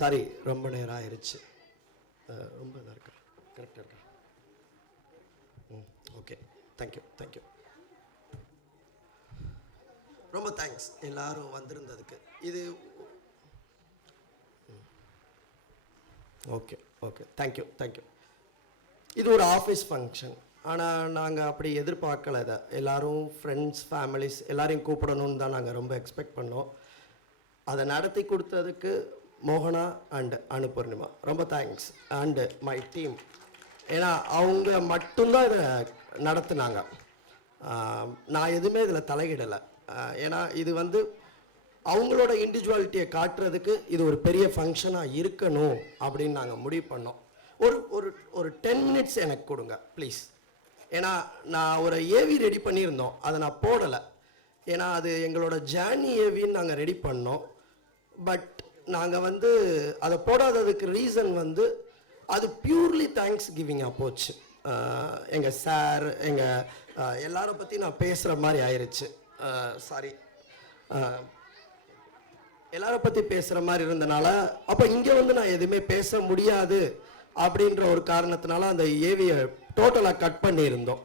Sorry, ரொம்ப நேரம் ஆயிடுச்சு. ரொம்ப இதாக இருக்கா? கரெக்டாக இருக்கா? Okay, thank you. ரொம்ப தேங்க்ஸ் எல்லாரும் வந்திருந்ததுக்கு. இது ஓகே, தேங்க்யூ. இது ஒரு ஆஃபீஸ் ஃபங்க்ஷன். ஆனால் நாங்கள் அப்படி எதிர்பார்க்கல. இதை எல்லோரும் ஃப்ரெண்ட்ஸ், ஃபேமிலிஸ் எல்லாரையும் கூப்பிடணுன்னு தான் நாங்கள் ரொம்ப எக்ஸ்பெக்ட் பண்ணோம். அதை நடத்தி கொடுத்ததுக்கு மோகனா அண்ட் அனுபூர்ணிமா ரொம்ப தேங்க்ஸ். And my team. ஏன்னா அவங்க மட்டும்தான் இதை நடத்துனாங்க. நான் எதுவுமே இதில் தலையிடலை. ஏன்னா இது வந்து அவங்களோட இண்டிவிஜுவாலிட்டியை காட்டுறதுக்கு இது ஒரு பெரிய ஃபங்க்ஷனாக இருக்கணும் அப்படின்னு நாங்கள் முடிவு பண்ணோம். ஒரு 10 minutes எனக்கு கொடுங்க ப்ளீஸ். ஏன்னா நான் ஒரு ஏவி ரெடி பண்ணியிருந்தோம், அதை நான் போடலை. ஏன்னா அது எங்களோட ஜேர்னி ஏவின்னு நாங்கள் ரெடி பண்ணோம். பட் நாங்கள் வந்து அதை போடாததுக்கு ரீசன் வந்து அது பியூர்லி தேங்க்ஸ் கிவிங்காக போச்சு. எங்கள் சார், எங்கள் எல்லாரை பற்றி நான் பேசுகிற மாதிரி ஆயிடுச்சு. சாரி, எல்லாரை பற்றி பேசுகிற மாதிரி இருந்தனால அப்போ இங்கே வந்து நான் எதுவுமே பேச முடியாது அப்படின்ற ஒரு காரணத்தினால அந்த ஏவியை டோட்டலாக கட் பண்ணியிருந்தோம்.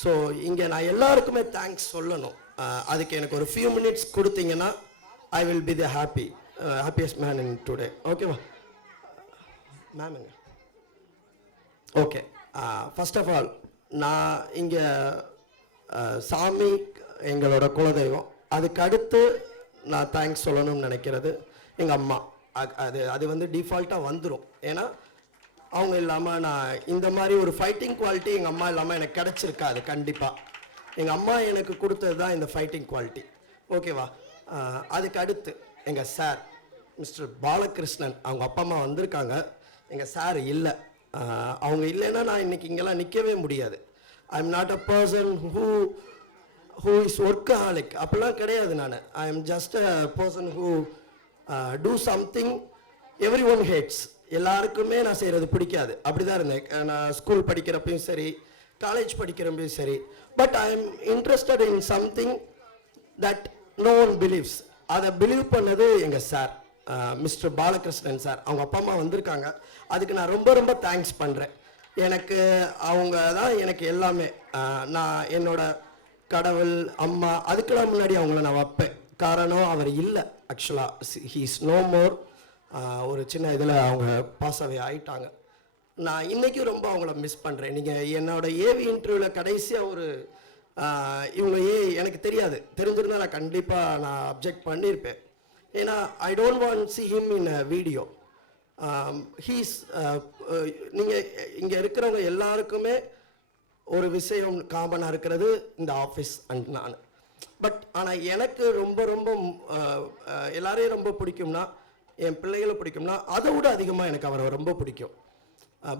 ஸோ இங்கே நான் எல்லாருக்குமே தேங்க்ஸ் சொல்லணும். அதுக்கு எனக்கு ஒரு ஃபியூ மினிட்ஸ் கொடுத்தீங்கன்னா I will be the happiest man in today. ஓகேவா மேமுங்க? ஓகே, ஃபர்ஸ்ட் ஆஃப் ஆல் நான் இங்கே சாமி எங்களோட குலதெய்வம். அதுக்கு அடுத்து நான் தேங்க்ஸ் சொல்லணும்னு நினைக்கிறது எங்கள் அம்மா. அது வந்து டிஃபால்ட்டாக வந்துடும். ஏன்னா அவங்க இல்லாமல் நான் இந்த மாதிரி ஒரு ஃபைட்டிங் குவாலிட்டி எங்கள் அம்மா இல்லாமல் எனக்கு கிடச்சிருக்காது. கண்டிப்பாக எங்கள் அம்மா எனக்கு கொடுத்தது தான் இந்த ஃபைட்டிங் குவாலிட்டி. ஓகேவா? அதுக்கு அடுத்து எங்கள் சார் மிஸ்டர் பாலகிருஷ்ணன், அவங்க அப்பா அம்மா வந்திருக்காங்க. எங்கள் சார் இல்லை. அவங்க இல்லைன்னா நான் இன்றைக்கி இங்கெல்லாம் நிற்கவே முடியாது. I am not a person who is workaholic. அப்படிலாம் கிடையாது. I am just a person who do something everyone hates. எல்லாருக்குமே நான் செய்கிறது பிடிக்காது. அப்படி தான் இருந்தேன். நான் ஸ்கூல் படிக்கிறப்பையும் சரி, காலேஜ் படிக்கிறப்பையும் சரி. But I am interested in something that no one believes. அதை பிலீவ் பண்ணது எங்கள் சார் மிஸ்டர் பாலகிருஷ்ணன் சார். அவங்க அப்பா அம்மா வந்திருக்காங்க. அதுக்கு நான் ரொம்ப தேங்க்ஸ் பண்ணுறேன். எனக்கு அவங்க தான் எனக்கு எல்லாமே. நான் என்னோட கடவுள், அம்மா, அதுக்கெல்லாம் முன்னாடி அவங்கள நான் வைப்பேன். காரணம் அவர் இல்லை. ஆக்சுவலாக ஹீ இஸ் நோ மோர். ஒரு சின்ன இதில் அவங்க பாஸ் அவே ஆகிட்டாங்க. நான் இன்றைக்கும் ரொம்ப அவங்கள மிஸ் பண்ணுறேன். நீங்கள் என்னோடய ஏவி இன்டர்வியூவில் கடைசியாக ஒரு இவங்க எனக்கு தெரியாது. தெரிஞ்சிருந்தால் நான் கண்டிப்பாக நான் அப்ஜெக்ட் பண்ணியிருப்பேன். ஏன்னா I don't want see him in a video. He's நீங்கள் இங்கே இருக்கிறவங்க எல்லாருக்குமே ஒரு விஷயம் காமனாக இருக்கிறது இந்த ஆஃபீஸ் அண்ட் நான். பட் ஆனால் எனக்கு ரொம்ப எல்லாரையும் ரொம்ப பிடிக்கும்னா, என் பிள்ளைகளை பிடிக்கும்னா, அதை விட அதிகமாக எனக்கு அவரை ரொம்ப பிடிக்கும்.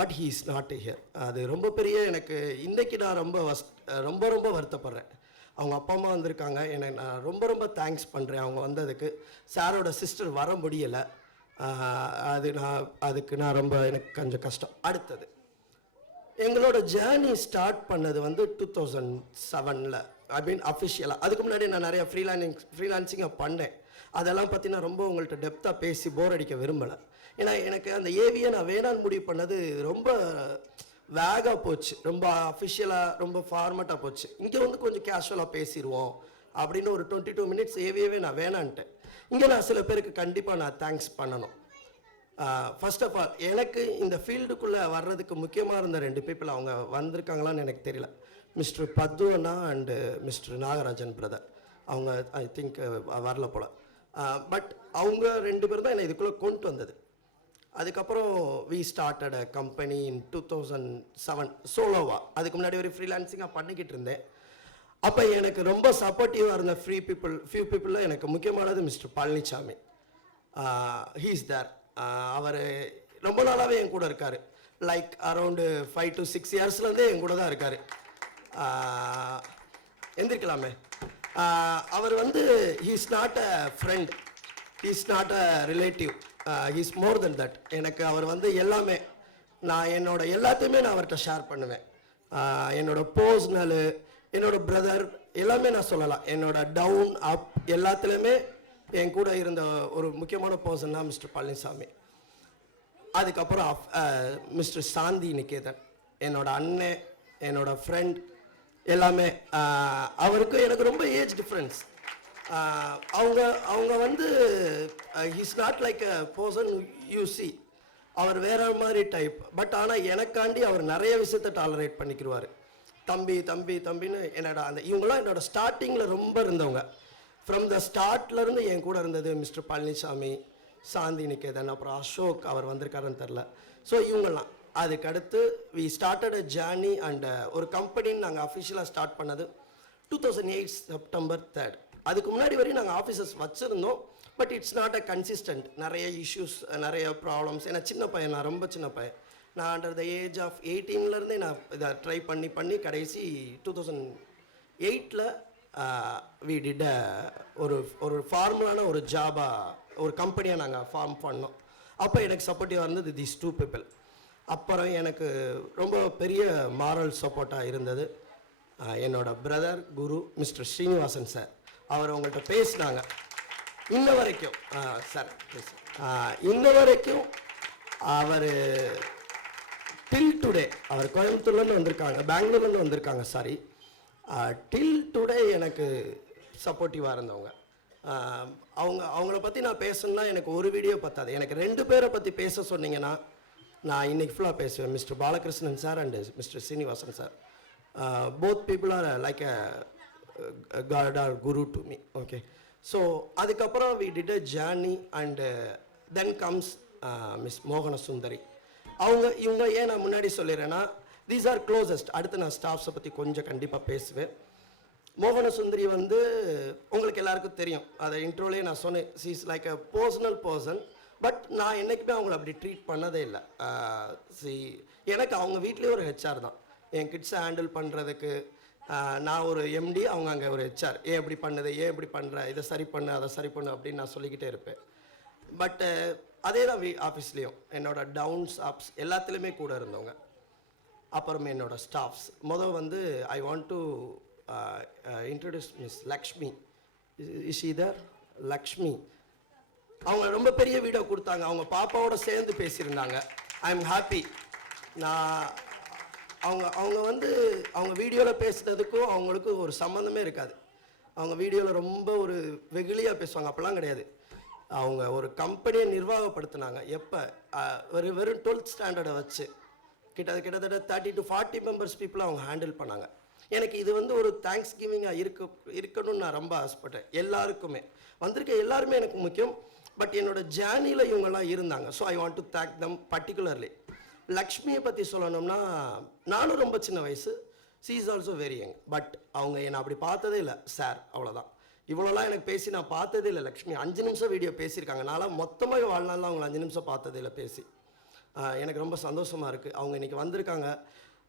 But he is not here. அது ரொம்ப பெரிய எனக்கு இன்றைக்கி நான் ரொம்ப வருத்தப்படுறேன். அவங்க அப்பா அம்மா வந்திருக்காங்க. எனக்கு நான் ரொம்ப தேங்க்ஸ் பண்ணுறேன் அவங்க வந்ததுக்கு. சாரோட சிஸ்டர் வர முடியலை. அதுக்கு நான் ரொம்ப எனக்கு கொஞ்சம் கஷ்டம். அடுத்தது எங்களோட ஜேர்னி ஸ்டார்ட் பண்ணது வந்து 2007 ஐ மீன் அஃபிஷியலாக. அதுக்கு முன்னாடி நான் நிறையா ஃப்ரீலான்சிங்காக பண்ணேன். அதெல்லாம் பற்றி நான் ரொம்ப உங்கள்கிட்ட டெப்த்தாக பேசி போர் அடிக்க விரும்பலை. ஏன்னா எனக்கு அந்த ஏவியை நான் வேணான்னு முடிவு பண்ணது ரொம்ப வேகாக போச்சு. ரொம்ப அஃபிஷியலாக ரொம்ப ஃபார்மட்டாக போச்சு. இங்கே வந்து கொஞ்சம் கேஷுவலாக பேசிடுவோம் அப்படின்னு ஒரு 22 minutes ஏவியவே நான் வேணான்ட்டேன். இங்கே நான் சில பேருக்கு கண்டிப்பாக நான் தேங்க்ஸ் பண்ணணும். ஃபர்ஸ்ட் ஆஃப் ஆல் எனக்கு இந்த ஃபீல்டுக்குள்ளே வர்றதுக்கு முக்கியமாக இருந்த 2 people அவங்க வந்திருக்காங்களான்னு எனக்கு தெரியல. மிஸ்டர் பத்து அண்ணா அண்டு மிஸ்டர் நாகராஜன் பிரதர். அவங்க ஐ திங்க் வரல போல். பட் அவங்க 2 பேர் தான் என்னை இதுக்குள்ளே கொண்டு வந்தது. அதுக்கப்புறம் we started a company in 2007 சோலோவாக. அதுக்கு முன்னாடி ஒரு ஃப்ரீலான்சிங்காக பண்ணிக்கிட்டு இருந்தேன். அப்போ எனக்கு ரொம்ப சப்போர்ட்டிவாக இருந்த ஃபியூ பீப்புளில் எனக்கு முக்கியமானது mister Palaniswami. He is there. அவர் ரொம்ப நாளாகவே என் கூட இருக்கார். லைக் அரௌண்டு 5 to 6 yearsலேருந்தே என் கூட தான் இருக்கார். எந்திரிக்கலாமே. அவர் வந்து he is not a friend, he is not a relative, he is more than that. எனக்கு அவர் வந்து எல்லாமே. நான் என்னோட எல்லாத்தையுமே நான் அவர்கிட்ட ஷேர் பண்ணுவேன். என்னோட பர்சனலு, என்னோட பிரதர் எல்லாமே நான் சொல்லலாம். என்னோட டவுன் அப் எல்லாத்துலேயுமே என் கூட இருந்த ஒரு முக்கியமான பர்சன் தான் மிஸ்டர் பழனிசாமி. அதுக்கப்புறம் மிஸ்டர் சாந்தி நிகேதன், என்னோட அண்ணன், என்னோட ஃப்ரெண்ட் எல்லாமே. அவருக்கு எனக்கு ரொம்ப ஏஜ் டிஃப்ரென்ஸ். அவங்க அவங்க வந்து he's not like a person you see. அவர் வேற மாதிரி டைப். பட் ஆனால் எனக்காண்டி அவர் நிறைய விஷயத்தை டாலரேட் பண்ணிக்கிடுவார். தம்பி தம்பி தம்பின்னு என்னோட அந்த இவங்களாம் என்னோட ஸ்டார்டிங்கில் ரொம்ப இருந்தவங்க. ஃப்ரம் த ஸ்டார்ட்லேருந்து என் கூட இருந்தது மிஸ்டர் பழனிசாமி, சாந்தி நிகேதன், அப்புறம் அசோக், அவர் வந்திருக்காருன்னு தெரில. ஸோ இவங்கெல்லாம் அதுக்கடுத்து we started a journey. And ஒரு கம்பெனின்னு நாங்கள் அஃபிஷியலாக ஸ்டார்ட் பண்ணது 2008 செப்டம்பர் 3. அதுக்கு முன்னாடி வரையும் நாங்கள் ஆஃபீஸர்ஸ் வச்சுருந்தோம். But it's not a consistent. நிறைய இஷ்யூஸ், நிறைய ப்ராப்ளம்ஸ். ஏன்னா சின்ன பையன், நான் ரொம்ப சின்ன பையன். நான் அண்டர் த ஏஜ் ஆஃப் 18லேருந்தே நான் இதை ட்ரை பண்ணி கடைசி 2008 வி டிட் ஒரு ஃபார்முலான ஒரு ஜாபாக ஒரு கம்பெனியாக நாங்கள் ஃபார்ம் பண்ணோம். அப்போ எனக்கு சப்போர்ட்டிவாக இருந்தது these 2 people. அப்புறம் எனக்கு ரொம்ப பெரிய மாரல் சப்போர்ட்டாக இருந்தது என்னோட பிரதர் குரு மிஸ்டர் ஸ்ரீனிவாசன் சார். அவர் அவங்கள்ட்ட பேசினாங்க. இன்ன வரைக்கும் சார் இன்ன வரைக்கும் அவர் டில் டுடே, அவர் கோயம்புத்தூர்லேருந்து வந்திருக்காங்க, பெங்களூர்லேருந்து வந்திருக்காங்க, சாரி, டில் டுடே எனக்கு சப்போர்ட்டிவாக இருந்தவங்க. அவங்கள பற்றி நான் பேசணுன்னா எனக்கு ஒரு வீடியோ பத்தாது. எனக்கு 2 பேரை பற்றி பேச சொன்னீங்கன்னா நான் இன்னைக்கு ஃபுல்லாக பேசுவேன். Mister Balakrishnan sir and mister Srinivasan sir. Both people are like a god or guru to me. Okay. So அதுக்கப்புறம் we did a journey and then comes miss மோகன சுந்தரி. இவங்க ஏன் நான் முன்னாடி சொல்லிடுறேன்னா தீஸ் ஆர் க்ளோசஸ்ட். அடுத்து நான் ஸ்டாஃப்ஸை பற்றி கொஞ்சம் கண்டிப்பாக பேசுவேன். மோகன சுந்தரி வந்து உங்களுக்கு எல்லாருக்கும் தெரியும், அதை இன்ட்ரோலே நான் சொன்னேன். She is like a personal person. But நான் என்றைக்குமே அவங்கள அப்படி ட்ரீட் பண்ணதே இல்லை. எனக்கு அவங்க வீட்லேயே ஒரு ஹெச்ஆர் தான். என் கிட்ஸை ஹேண்டில் பண்ணுறதுக்கு நான் ஒரு எம்டி, அவங்க அங்கே ஒரு ஹெச்ஆர். ஏன் இப்படி பண்ணுது, ஏன் இப்படி பண்ணுற, இதை சரி பண்ணு, அதை சரி பண்ணு அப்படின்னு நான் சொல்லிக்கிட்டே இருப்பேன். பட் அதே தான் ஆஃபீஸ்லேயும் என்னோட டவுன்ஸ் அப்ஸ் எல்லாத்துலேயுமே கூட இருந்தவங்க. அப்புறம் என்னோட ஸ்டாஃப்ஸ் வந்து I want to introduce miss Lakshmi. Is இதர் லக்ஷ்மி. அவங்க ரொம்ப பெரிய வீடியோ கொடுத்தாங்க. அவங்க பாப்பாவோட சேர்ந்து பேசியிருந்தாங்க. I am happy. நான் அவங்க வந்து அவங்க வீடியோவில் பேசுனதுக்கும் அவங்களுக்கும் ஒரு சம்மந்தமே இருக்காது. அவங்க வீடியோவில் ரொம்ப ஒரு வெகுளியாக பேசுவாங்க. அப்போல்லாம் கிடையாது. அவங்க ஒரு கம்பெனியை நிர்வாகப்படுத்தினாங்க. எப்போ வெறும் 12th ஸ்டாண்டர்டை வச்சு கிட்டத்தட்ட 30 to 40 மெம்பர்ஸ் பீப்புளை அவங்க ஹேண்டில் பண்ணாங்க. எனக்கு இது வந்து ஒரு தேங்க்ஸ் கிவிங்காக இருக்கணும்னு நான் ரொம்ப ஆசைப்பட்டேன். எல்லாருக்குமே வந்திருக்க எல்லாருமே எனக்கு முக்கியம். பட் என்னோட ஜேர்னியில் இவங்கெல்லாம் இருந்தாங்க. So I want to thank them particularly. லக்ஷ்மியை பற்றி சொல்லணும்னா நானும் ரொம்ப சின்ன வயசு. She is also very young. But அவங்க என்னை அப்படி பார்த்ததே இல்லை சார், அவ்வளோதான். இவ்வளோலாம் எனக்கு பேசி நான் பார்த்ததே இல்லை. லக்ஷ்மி 5 நிமிஷம் வீடியோ பேசியிருக்காங்க. நான்லாம் மொத்தமாக வாழ்நாளில் அவங்கள 5 நிமிஷம் பார்த்ததே இல்லை பேசி. எனக்கு ரொம்ப சந்தோஷமாக இருக்குது. அவங்க இன்றைக்கி வந்திருக்காங்க.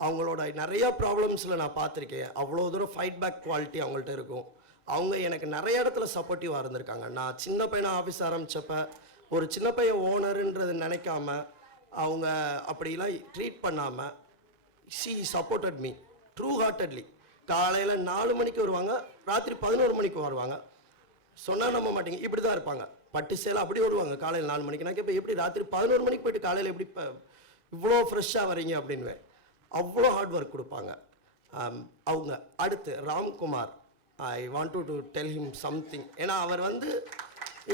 அவங்களோட நிறையா ப்ராப்ளம்ஸில் நான் பார்த்துருக்கேன். அவ்வளோ தூரம் ஃபைட் பேக் குவாலிட்டி அவங்கள்ட்ட இருக்கும். அவங்க எனக்கு நிறைய இடத்துல சப்போர்ட்டிவாக இருந்திருக்காங்க. நான் சின்ன பையனாக ஆஃபீஸ் ஆரம்பித்தப்ப ஒரு சின்ன பையன் ஓனருன்றது நினைக்காம, அவங்க அப்படிலாம் ட்ரீட் பண்ணாமல் she supported me true heartedly. காலையில் 4 மணிக்கு வருவாங்க, ராத்திரி 11 மணிக்கு வருவாங்க. சொன்னால் நம்ப மாட்டீங்க, இப்படி தான் இருப்பாங்க. பட்டு சேலை அப்படி ஓடுவாங்க காலையில் 4 மணிக்கு. நான் கேட்பேன், எப்படி ராத்திரி 11 மணிக்கு போய்ட்டு காலையில் எப்படி இவ்வளோ ஃப்ரெஷ்ஷாக வரீங்க அப்படின்வேன். அவ்வளோ ஹார்ட் ஒர்க் கொடுப்பாங்க அவங்க. அடுத்து Ramkumar, I want to tell him something. ஏன்னா அவர் வந்து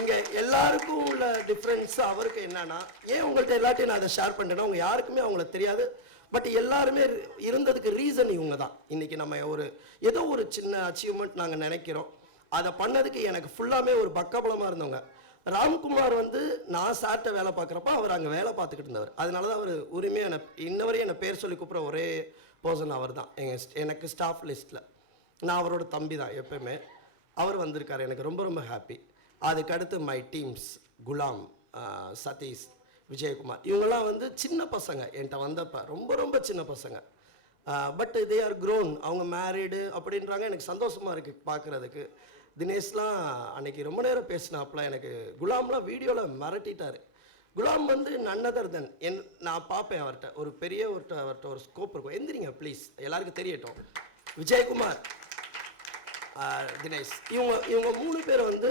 இங்கே எல்லாருக்கும் உள்ள டிஃப்ரென்ஸ் அவருக்கு என்னன்னா, ஏன் உங்கள்கிட்ட எல்லாத்தையும் நான் அதை ஷேர் பண்ணுறேன்னா, அவங்க யாருக்குமே அவங்கள தெரியாது. பட் எல்லாருமே இருந்ததுக்கு ரீசன் இவங்க தான். இன்றைக்கி நம்ம ஏதோ ஒரு சின்ன அச்சீவ்மெண்ட் நாங்கள் நினைக்கிறோம், அதை பண்ணதுக்கு எனக்கு ஃபுல்லாமே ஒரு பக்கபலமாக இருந்தவங்க. ராம்குமார் வந்து நான் சார்ட்ட வேலை பார்க்குறப்ப அவர் அங்கே வேலை பார்த்துக்கிட்டு இருந்தவர். அதனால தான் அவர் உரிமையாக இன்னவரையும் என்னை பேர் சொல்லி கூப்பிட்ற ஒரே பர்சன் அவர் தான் எனக்கு ஸ்டாஃப் லிஸ்ட்டில். நான் அவரோட தம்பி தான் எப்போயுமே. அவர் வந்திருக்கார், எனக்கு ரொம்ப ரொம்ப ஹாப்பி. அதுக்கடுத்து மை டீம்ஸ், குலாம், சதீஷ், விஜயகுமார், இவங்கெல்லாம் வந்து சின்ன பசங்க. என்கிட்ட வந்தப்போ ரொம்ப ரொம்ப சின்ன பசங்க. But they are grown. அவங்க மேரீடு அப்படின்றாங்க. எனக்கு சந்தோஷமாக இருக்குது பார்க்குறதுக்கு. தினேஷ்லாம் அன்றைக்கி ரொம்ப நேரம் பேசினாப்புல. எனக்கு குலாம்லாம் வீடியோவில் மிரட்டிட்டார். குலாம் வந்து நன்னதர் தென் நான் பார்ப்பேன் அவர்கிட்ட ஒரு பெரிய அவர்கிட்ட ஒரு ஸ்கோப் இருக்கும். எந்திரிங்க ப்ளீஸ், எல்லாருக்கும் தெரியட்டும். விஜயகுமார், தினேஷ், இவங்க 3 பேர் வந்து